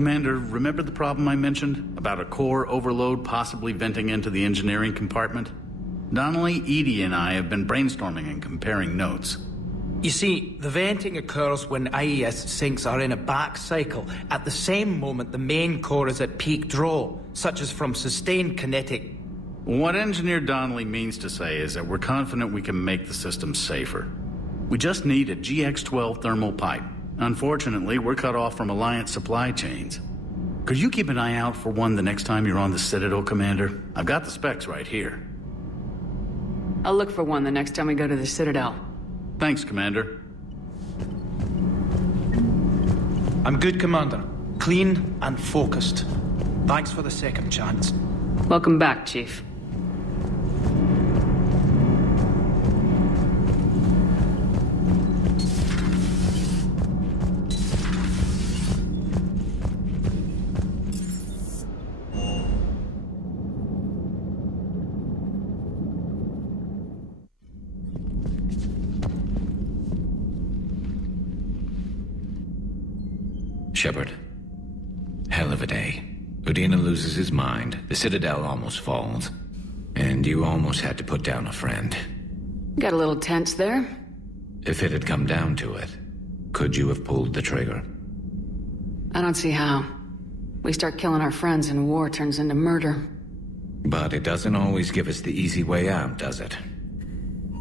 Commander, remember the problem I mentioned? About a core overload possibly venting into the engineering compartment? Donnelly, Edie, and I have been brainstorming and comparing notes. You see, the venting occurs when IES sinks are in a back cycle. At the same moment, the main core is at peak draw, such as from sustained kinetic. What Engineer Donnelly means to say is that we're confident we can make the system safer. We just need a GX-12 thermal pipe. Unfortunately, we're cut off from Alliance supply chains. Could you keep an eye out for one the next time you're on the Citadel, Commander? I've got the specs right here. I'll look for one the next time we go to the Citadel. Thanks, Commander. I'm good, Commander. Clean and focused. Thanks for the second chance. Welcome back, Chief. Shepard. Hell of a day. Udina loses his mind, the Citadel almost falls, and you almost had to put down a friend. Got a little tense there. If it had come down to it, could you have pulled the trigger? I don't see how. We start killing our friends and war turns into murder. But it doesn't always give us the easy way out, does it?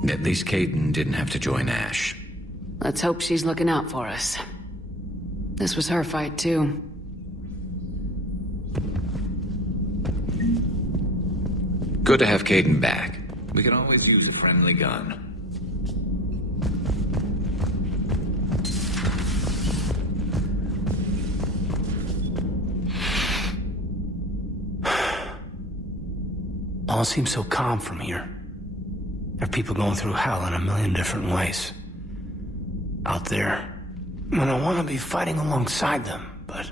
At least Kaidan didn't have to join Ash. Let's hope she's looking out for us. This was her fight, too. Good to have Kaidan back. We can always use a friendly gun. All seems so calm from here. There are people going through hell in a million different ways. Out there. And I want to be fighting alongside them, but...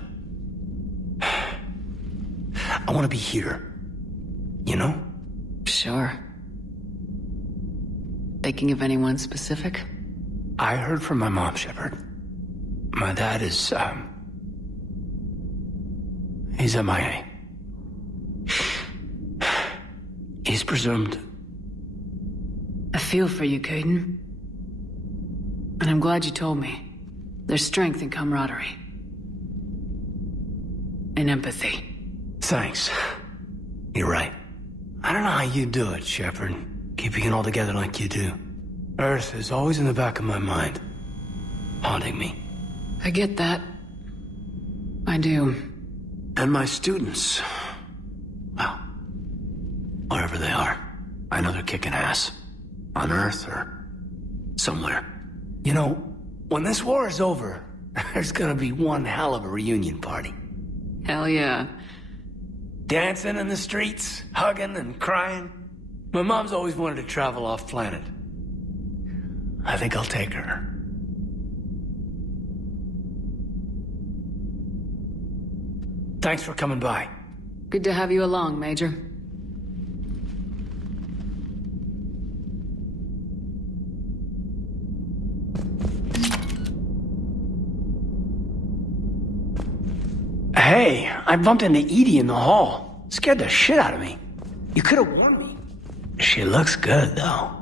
I want to be here. You know? Sure. Thinking of anyone specific? I heard from my mom, Shepard. My dad is, he's MIA. He's presumed. I feel for you, Kaidan. And I'm glad you told me. There's strength in camaraderie. And empathy. Thanks. You're right. I don't know how you do it, Shepard. Keeping it all together like you do. Earth is always in the back of my mind. Haunting me. I get that. I do. And my students. Well, wherever they are. I know they're kicking ass. On Earth or somewhere. You know, when this war is over, there's gonna be one hell of a reunion party. Hell yeah. Dancing in the streets, hugging and crying. My mom's always wanted to travel off planet. I think I'll take her. Thanks for coming by. Good to have you along, Major. Hey, I bumped into Edie in the hall. Scared the shit out of me. You could have warned me. She looks good, though.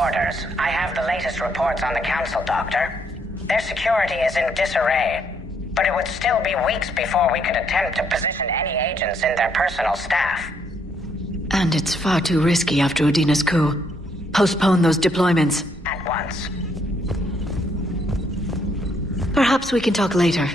orders. I have the latest reports on the Council, Doctor. Their security is in disarray, but it would still be weeks before we could attempt to position any agents in their personal staff. And it's far too risky after Udina's coup. Postpone those deployments. At once. Perhaps we can talk later.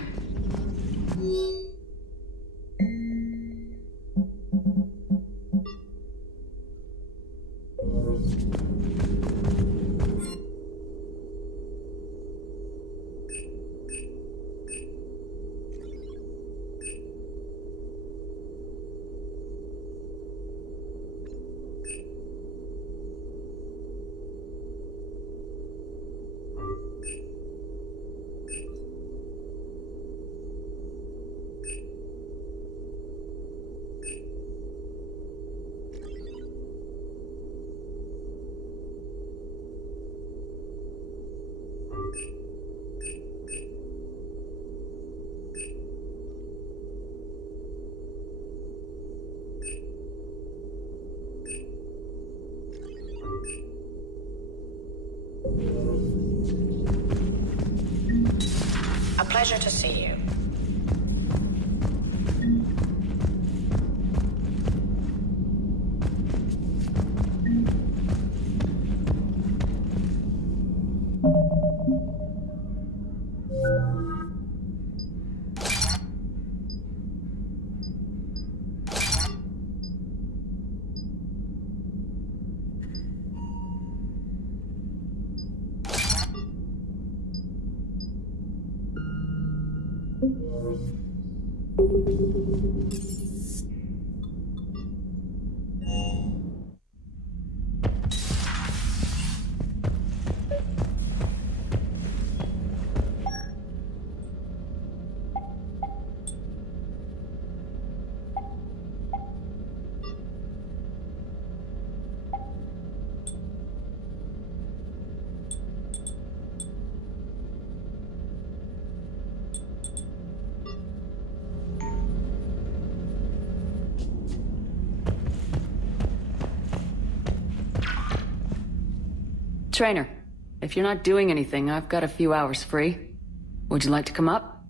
A pleasure to see you. Trainer, if you're not doing anything, I've got a few hours free. Would you like to come up?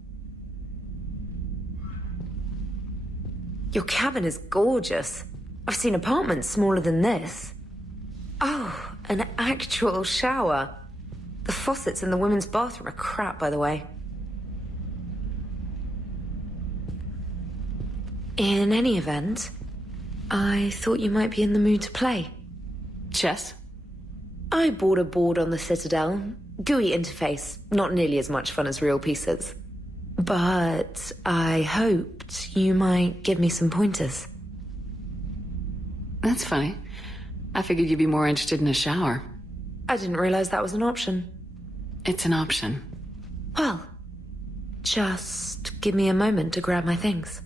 Your cabin is gorgeous. I've seen apartments smaller than this. Oh, an actual shower. The faucets in the women's bathroom are crap, by the way. In any event, I thought you might be in the mood to play. Chess? I bought a board on the Citadel. GUI interface, not nearly as much fun as real pieces. But I hoped you might give me some pointers. That's funny. I figured you'd be more interested in a shower. I didn't realize that was an option. It's an option. Well, just give me a moment to grab my things.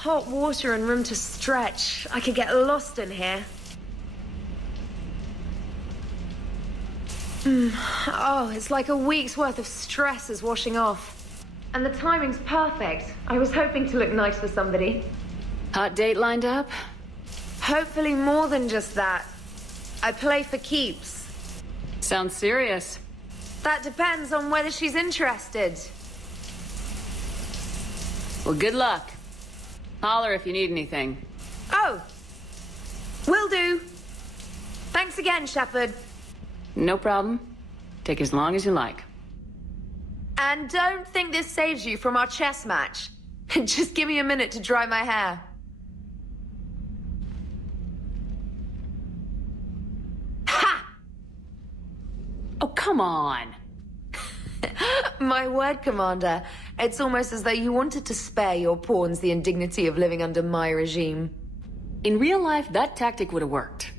Hot water and room to stretch. I could get lost in here. Oh, it's like a week's worth of stress is washing off. And the timing's perfect. I was hoping to look nice for somebody. Hot date lined up? Hopefully more than just that. I play for keeps. Sounds serious. That depends on whether she's interested. Well, good luck. Holler if you need anything. Oh, will do. Thanks again, Shepard. No problem. Take as long as you like. And don't think this saves you from our chess match. Just give me a minute to dry my hair. Ha! Oh, come on. My word, Commander. It's almost as though you wanted to spare your pawns the indignity of living under my regime. In real life, that tactic would have worked.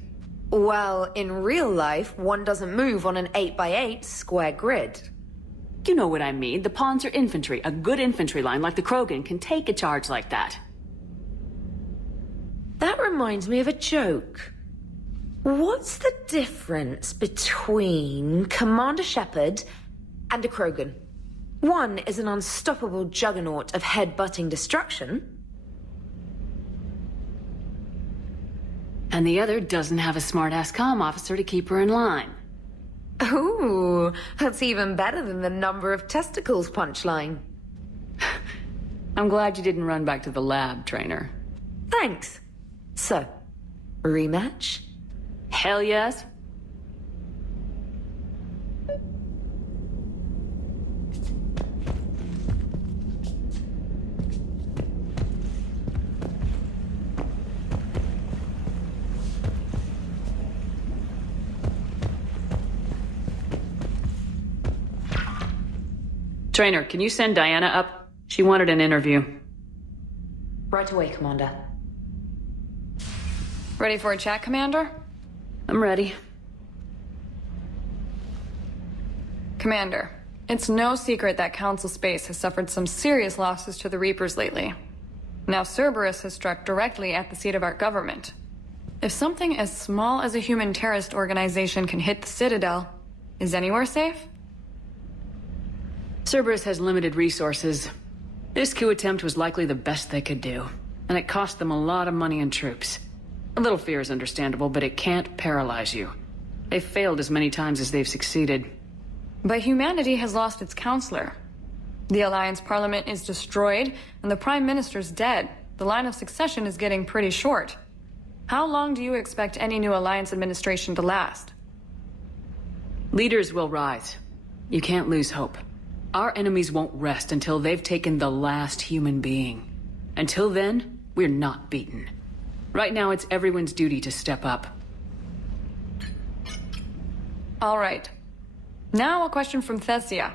Well, in real life, one doesn't move on an 8x8 square grid. You know what I mean. The pawns are infantry. A good infantry line like the Krogan can take a charge like that. That reminds me of a joke. What's the difference between Commander Shepard and a Krogan. One is an unstoppable juggernaut of head-butting destruction. And the other doesn't have a smart-ass comm officer to keep her in line. Ooh, that's even better than the number of testicles punchline. I'm glad you didn't run back to the lab, trainer. Thanks. So, rematch? Hell yes. Trainer, can you send Diana up? She wanted an interview. Right away, Commander. Ready for a chat, Commander? I'm ready. Commander, it's no secret that Council Space has suffered some serious losses to the Reapers lately. Now Cerberus has struck directly at the seat of our government. If something as small as a human terrorist organization can hit the Citadel, is anywhere safe? Cerberus has limited resources. This coup attempt was likely the best they could do, and it cost them a lot of money and troops. A little fear is understandable, but it can't paralyze you. They've failed as many times as they've succeeded. But humanity has lost its counselor. The Alliance Parliament is destroyed, and the Prime Minister's dead. The line of succession is getting pretty short. How long do you expect any new Alliance administration to last? Leaders will rise. You can't lose hope. Our enemies won't rest until they've taken the last human being. Until then, we're not beaten. Right now, it's everyone's duty to step up. All right. Now a question from Thessia.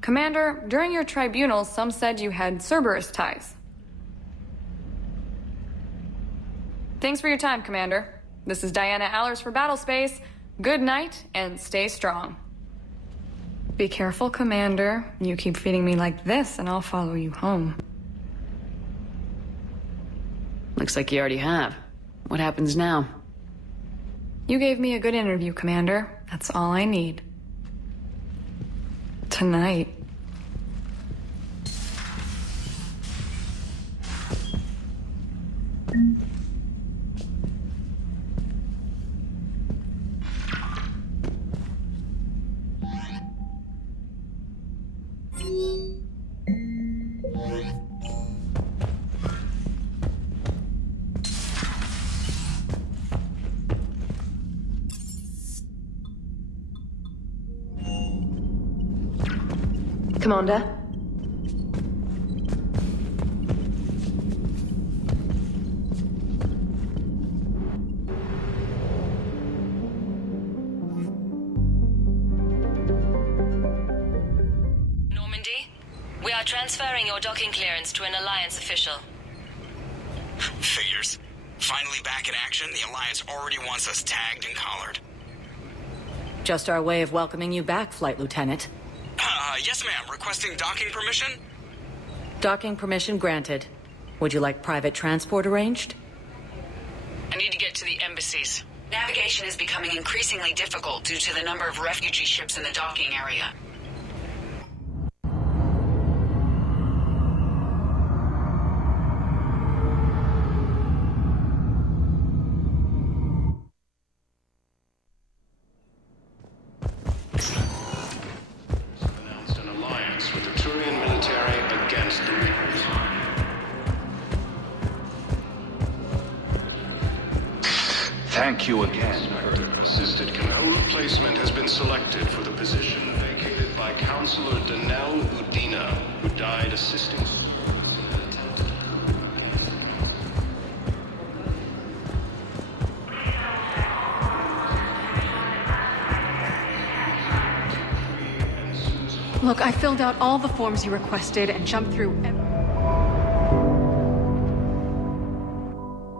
Commander, during your tribunal, some said you had Cerberus ties. Thanks for your time, Commander. This is Diana Allers for Battlespace. Good night, and stay strong. Be careful, Commander. You keep feeding me like this, and I'll follow you home. Looks like you already have. What happens now? You gave me a good interview, Commander. That's all I need. Tonight. Commander? Normandy, we are transferring your docking clearance to an Alliance official. Figures. Finally back in action, the Alliance already wants us tagged and collared. Just our way of welcoming you back, Flight Lieutenant. Yes, ma'am. Requesting docking permission? Docking permission granted. Would you like private transport arranged? I need to get to the embassies. Navigation is becoming increasingly difficult due to the number of refugee ships in the docking area. Thank you again. Assisted Canole placement has been selected for the position vacated by Counselor Danelle Udina, who died assisting. Look, I filled out all the forms you requested and jumped through every...